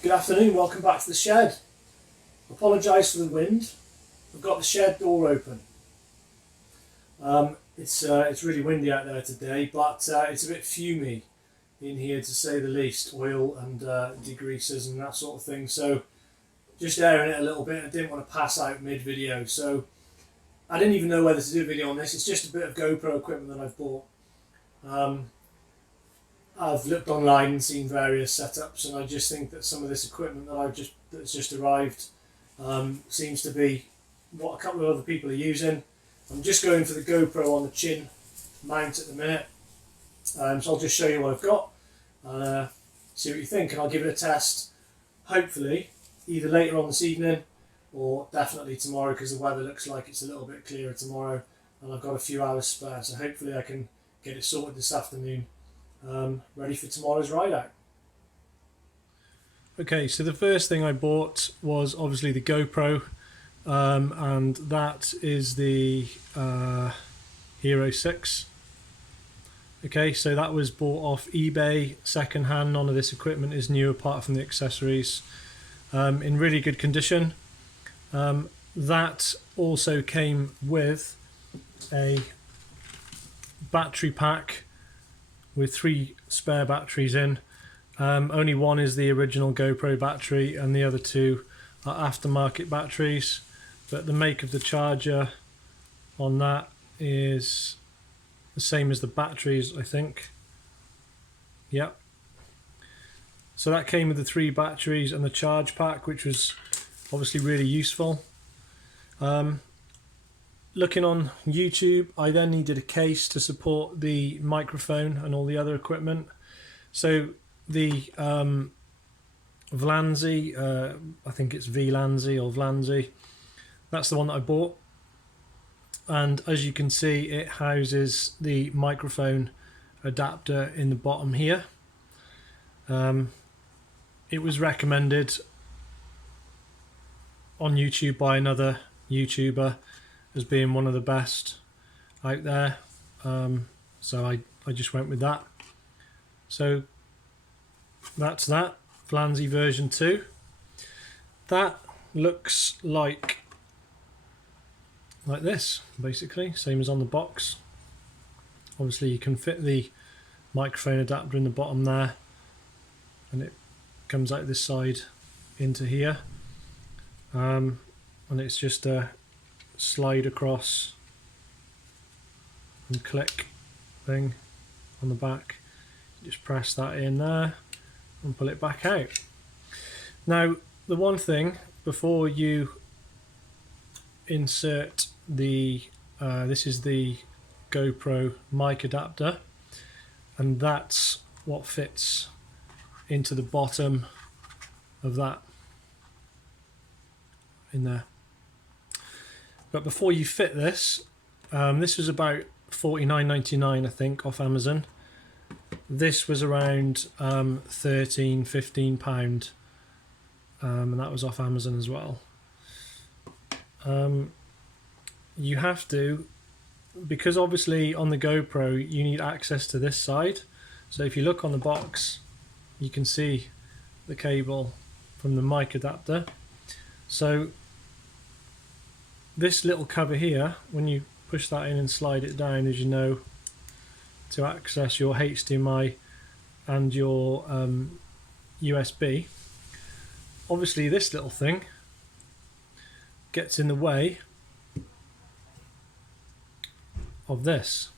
Good afternoon, welcome back to the shed. Apologise for the wind. I've got the shed door open. It's really windy out there today, but it's a bit fumy in here to say the least. Oil and degreasers and that sort of thing. So just airing it a little bit. I didn't want to pass out mid-video, so I didn't even know whether to do a video on this. It's just a bit of GoPro equipment that I've bought. I've looked online and seen various setups, and I just think that some of this equipment that's just arrived seems to be what a couple of other people are using. I'm just going for the GoPro on the chin mount at the minute, so I'll just show you what I've got and see what you think, and I'll give it a test hopefully either later on this evening or definitely tomorrow, because the weather looks like it's a little bit clearer tomorrow and I've got a few hours spare, so hopefully I can get it sorted this afternoon, ready for tomorrow's ride out. Okay, so the first thing I bought was obviously the GoPro, and that is the Hero 6. Okay, so that was bought off eBay second hand. None of this equipment is new apart from the accessories, in really good condition. That also came with a battery pack with 3 spare batteries in. Only one is the original GoPro battery and the other 2 are aftermarket batteries, but the make of the charger on that is the same as the batteries, I think. Yep. So that came with the 3 batteries and the charge pack, which was obviously really useful. Looking on YouTube, I then needed a case to support the microphone and all the other equipment. So the Vlanzi, I think it's Vlanzi or Vlanzi, that's the one that I bought. And as you can see, it houses the microphone adapter in the bottom here. It was recommended on YouTube by another YouTuber as being one of the best out there, so I just went with that. So that's that Vlanzi version 2. That looks like this, basically, same as on the box. Obviously you can fit the microphone adapter in the bottom there, and it comes out this side into here, and it's just a slide across and click thing on the back. Just press that in there and pull it back out. Now, the one thing before you insert the this is the GoPro mic adapter, and that's what fits into the bottom of that in there. But before you fit this, this was about $49.99 I think off Amazon. This was around £13–15, and that was off Amazon as well. You have to, because obviously on the GoPro you need access to this side. So if you look on the box, you can see the cable from the mic adapter. So this little cover here, when you push that in and slide it down, as you know, to access your HDMI and your USB, obviously this little thing gets in the way of this,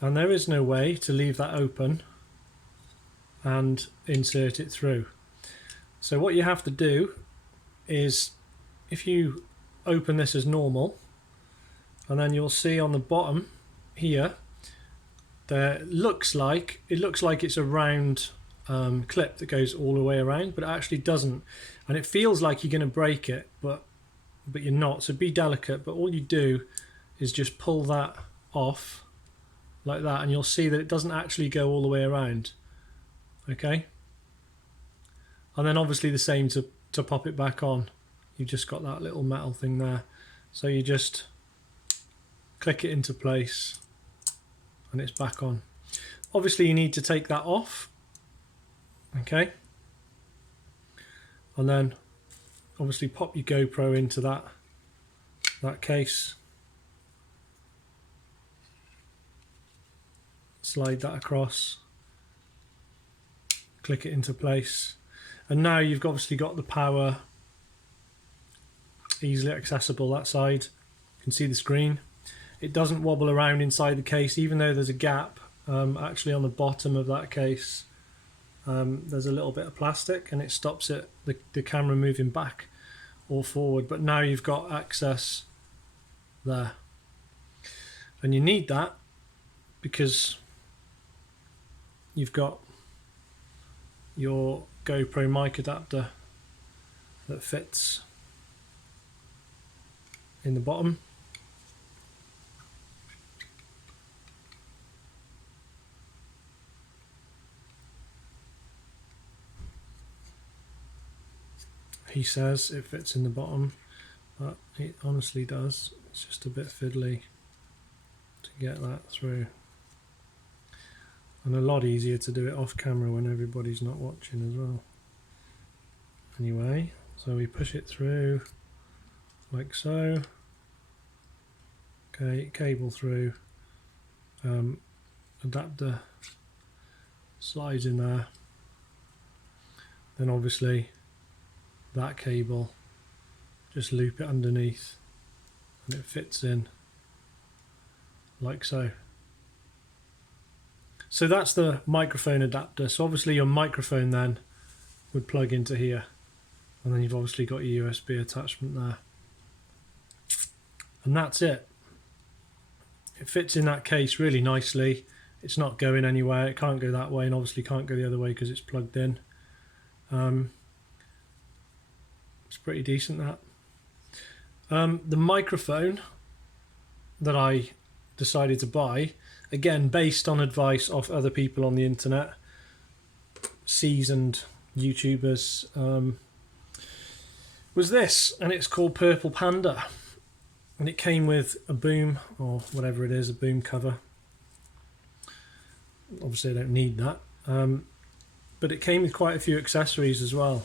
and there is no way to leave that open and insert it through. So what you have to do is, if you open this as normal, and then you'll see on the bottom here there looks like it's a round clip that goes all the way around, but it actually doesn't, and it feels like you're going to break it, but you're not. So be delicate, but all you do is just pull that off like that, and you'll see that it doesn't actually go all the way around. Okay, and then obviously the same to pop it back on. You've just got that little metal thing there, so you just click it into place and it's back on. Obviously you need to take that off. Okay, and then obviously pop your GoPro into that case, slide that across, click it into place, and now you've obviously got the power easily accessible that side. You can see the screen. It doesn't wobble around inside the case, even though there's a gap actually on the bottom of that case. There's a little bit of plastic and it stops the camera moving back or forward, but now you've got access there, and you need that because you've got your GoPro mic adapter that fits in the bottom. He says it fits in the bottom, but it honestly does. It's just a bit fiddly to get that through, and a lot easier to do it off camera when everybody's not watching as well. Anyway, so we push it through like so. Okay, cable through, adapter slides in there, then obviously that cable, just loop it underneath and it fits in like so. So that's the microphone adapter. So obviously your microphone then would plug into here, and then you've obviously got your USB attachment there, and that's it. It fits in that case really nicely. It's not going anywhere. It can't go that way, and obviously can't go the other way because it's plugged in. It's pretty decent, that. The microphone that I decided to buy, again based on advice of other people on the internet, seasoned YouTubers, was this, and it's called Purple Panda, and it came with a boom, or whatever it is, a boom cover. Obviously I don't need that, but it came with quite a few accessories as well.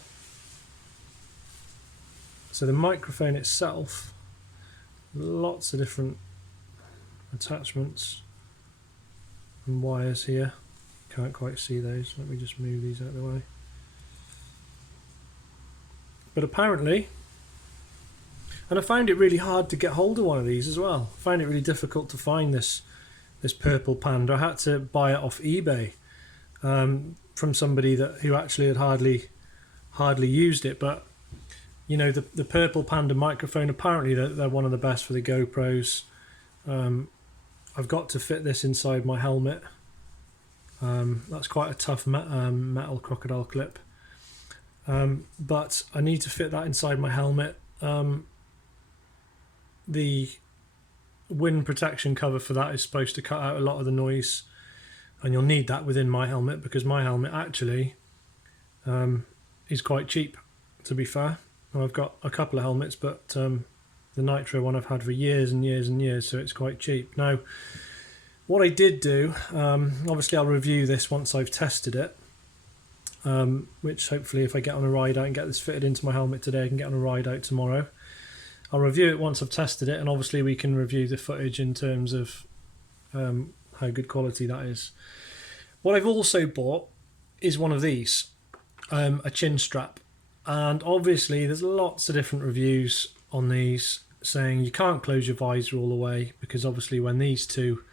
So the microphone itself, lots of different attachments and wires here. Can't quite see those. Let me just move these out of the way. But apparently, and I found it really hard to get hold of one of these as well. I found it really difficult to find this Purple Panda. I had to buy it off eBay from somebody who actually had hardly used it. But you know, the Purple Panda microphone, apparently they're one of the best for the GoPros. I've got to fit this inside my helmet. That's quite a tough metal crocodile clip. But I need to fit that inside my helmet. The wind protection cover for that is supposed to cut out a lot of the noise, and you'll need that within my helmet, because my helmet actually is quite cheap, to be fair. I've got a couple of helmets, but the Nitro one I've had for years and years and years, so it's quite cheap. Now, what I did do, obviously I'll review this once I've tested it, which hopefully if I get on a ride out and get this fitted into my helmet today, I can get on a ride out tomorrow. I'll review it once I've tested it, and obviously we can review the footage in terms of how good quality that is. What I've also bought is one of these, a chin strap. And obviously there's lots of different reviews on these saying you can't close your visor all the way, because obviously when these two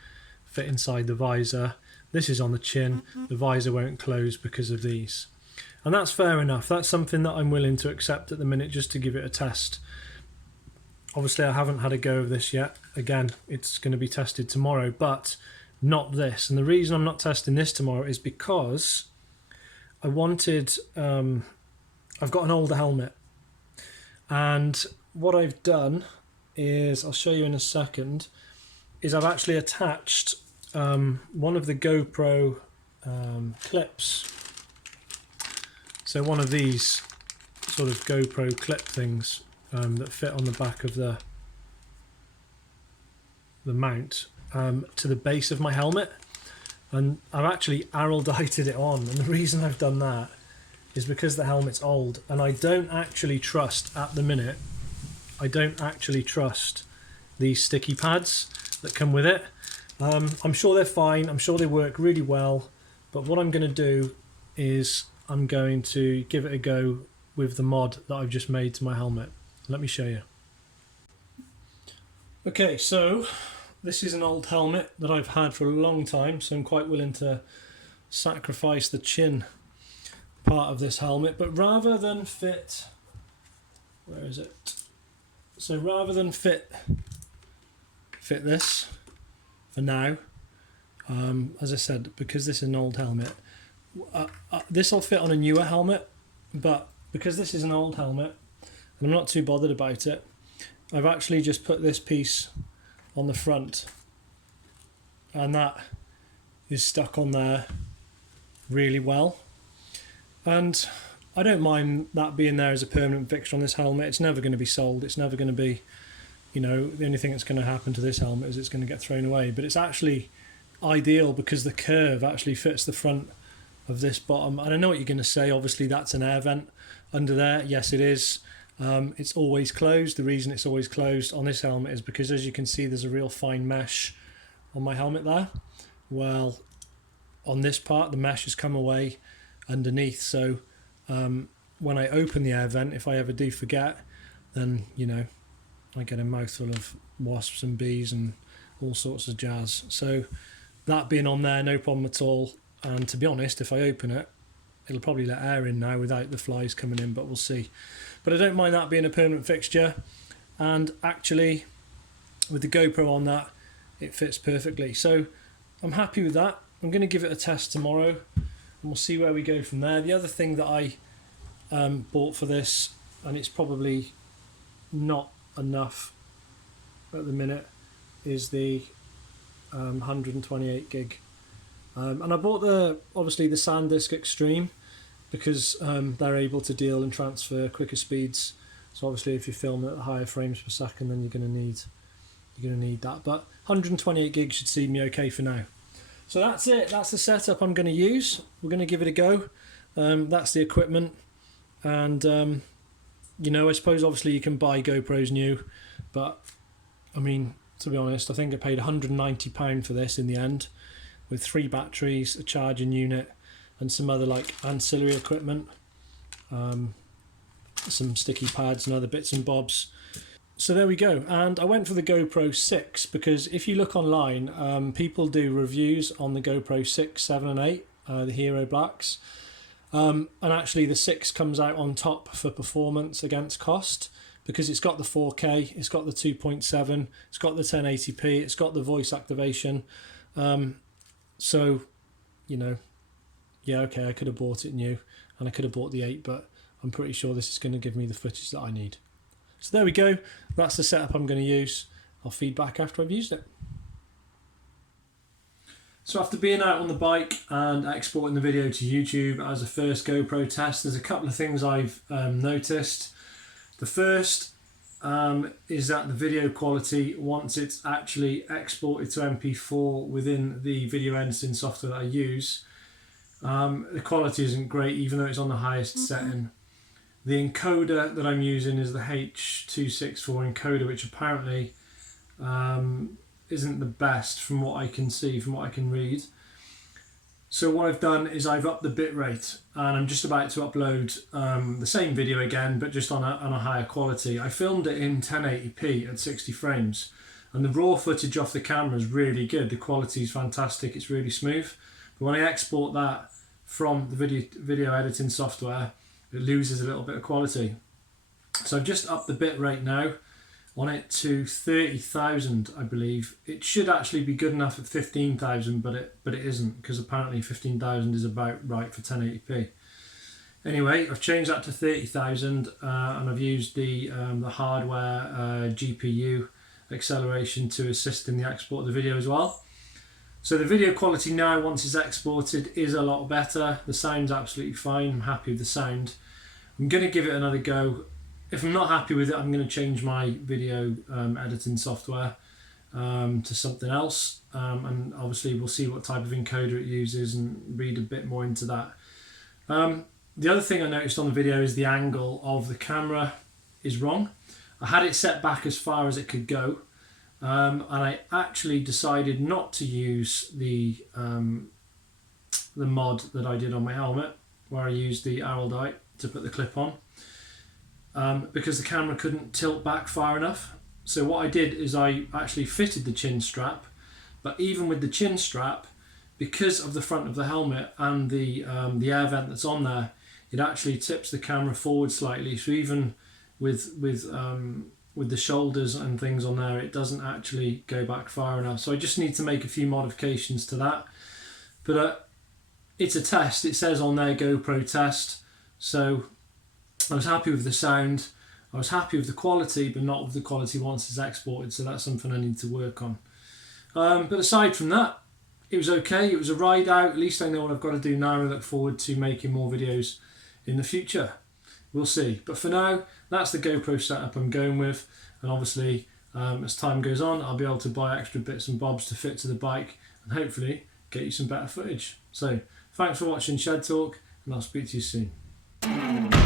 fit inside the visor, this is on the chin, the visor won't close because of these. And that's fair enough. That's something that I'm willing to accept at the minute, just to give it a test. Obviously I haven't had a go of this yet. Again, it's going to be tested tomorrow, but not this. And the reason I'm not testing this tomorrow is because I wanted... I've got an older helmet, and what I've done is, I'll show you in a second, is I've actually attached one of the GoPro clips. So one of these sort of GoPro clip things that fit on the back of the mount to the base of my helmet, and I've actually araldite it on. And the reason I've done that is because the helmet's old, and I don't actually trust at the minute. I don't actually trust these sticky pads that come with it. I'm sure they're fine. I'm sure they work really well. But what I'm going to do is I'm going to give it a go with the mod that I've just made to my helmet. Let me show you. Okay, so this is an old helmet that I've had for a long time, so I'm quite willing to sacrifice the chin part of this helmet. But rather than fit, where is it? So rather than fit this for now, as I said, because this is an old helmet, this will fit on a newer helmet, but because this is an old helmet and I'm not too bothered about it, I've actually just put this piece on the front, and that is stuck on there really well. And I don't mind that being there as a permanent fixture on this helmet. It's never going to be sold. It's never going to be, you know, the only thing that's going to happen to this helmet is it's going to get thrown away. But it's actually ideal because the curve actually fits the front of this bottom. And I know what you're going to say. Obviously, that's an air vent under there. Yes, it is. It's always closed. The reason it's always closed on this helmet is because, as you can see, there's a real fine mesh on my helmet there. Well, on this part, the mesh has come away underneath. So when I open the air vent, if I ever do forget, then, you know, I get a mouthful of wasps and bees and all sorts of jazz. So that being on there, no problem at all. And to be honest, if I open it, it'll probably let air in now without the flies coming in, but we'll see. But I don't mind that being a permanent fixture. And actually, with the GoPro on that, it fits perfectly. So I'm happy with that. I'm going to give it a test tomorrow, and we'll see where we go from there. The other thing that I bought for this, and it's probably not enough at the minute, is the 128 gig. And I bought obviously the SanDisk Extreme because they're able to deal and transfer quicker speeds. So obviously, if you film at higher frames per second, then you're going to need that. But 128 gigs should see me okay for now. So that's it. That's the setup I'm going to use. We're going to give it a go. That's the equipment, and you know, I suppose obviously you can buy GoPros new, but I mean, to be honest, I think I paid £190 for this in the end, with 3 batteries, a charging unit, and some other like ancillary equipment, some sticky pads and other bits and bobs. So there we go. And I went for the GoPro 6 because if you look online, people do reviews on the GoPro 6, 7 and 8, the Hero Blacks. And actually the 6 comes out on top for performance against cost because it's got the 4K, it's got the 2.7, it's got the 1080p, it's got the voice activation. So, you know, yeah, okay, I could have bought it new and I could have bought the 8, but I'm pretty sure this is going to give me the footage that I need. So there we go. That's the setup I'm going to use. I'll feed back after I've used it. So after being out on the bike and exporting the video to YouTube as a first GoPro test, there's a couple of things I've noticed. The first is that the video quality, once it's actually exported to MP4 within the video editing software that I use, the quality isn't great even though it's on the highest setting. The encoder that I'm using is the H.264 encoder, which apparently isn't the best from what I can see, from what I can read. So what I've done is I've upped the bitrate, and I'm just about to upload the same video again, but just on a higher quality. I filmed it in 1080p at 60 frames, and the raw footage off the camera is really good. The quality is fantastic, it's really smooth. But when I export that from the video editing software, it loses a little bit of quality. So I've just upped the bit rate now on it to 30,000, I believe. It should actually be good enough at 15,000, but it isn't, because apparently 15,000 is about right for 1080p. Anyway, I've changed that to 30,000, and I've used the hardware GPU acceleration to assist in the export of the video as well. So the video quality now, once it's exported, is a lot better. The sound's absolutely fine. I'm happy with the sound. I'm going to give it another go. If I'm not happy with it, I'm going to change my video editing software to something else. And obviously we'll see what type of encoder it uses and read a bit more into that. The other thing I noticed on the video is the angle of the camera is wrong. I had it set back as far as it could go, and I actually decided not to use the mod that I did on my helmet, where I used the Araldite to put the clip on, because the camera couldn't tilt back far enough. So what I did is I actually fitted the chin strap, but even with the chin strap, because of the front of the helmet and the air vent that's on there, it actually tips the camera forward slightly. So even with the shoulders and things on there, it doesn't actually go back far enough. So I just need to make a few modifications to that. But it's a test. It says on there GoPro test. So I was happy with the sound. I was happy with the quality, but not with the quality once it's exported. So that's something I need to work on. But aside from that, it was okay. It was a ride out. At least I know what I've got to do now. I look forward to making more videos in the future. We'll see. But for now, that's the GoPro setup I'm going with. And obviously, as time goes on, I'll be able to buy extra bits and bobs to fit to the bike and hopefully get you some better footage. So thanks for watching ShedTorque, and I'll speak to you soon.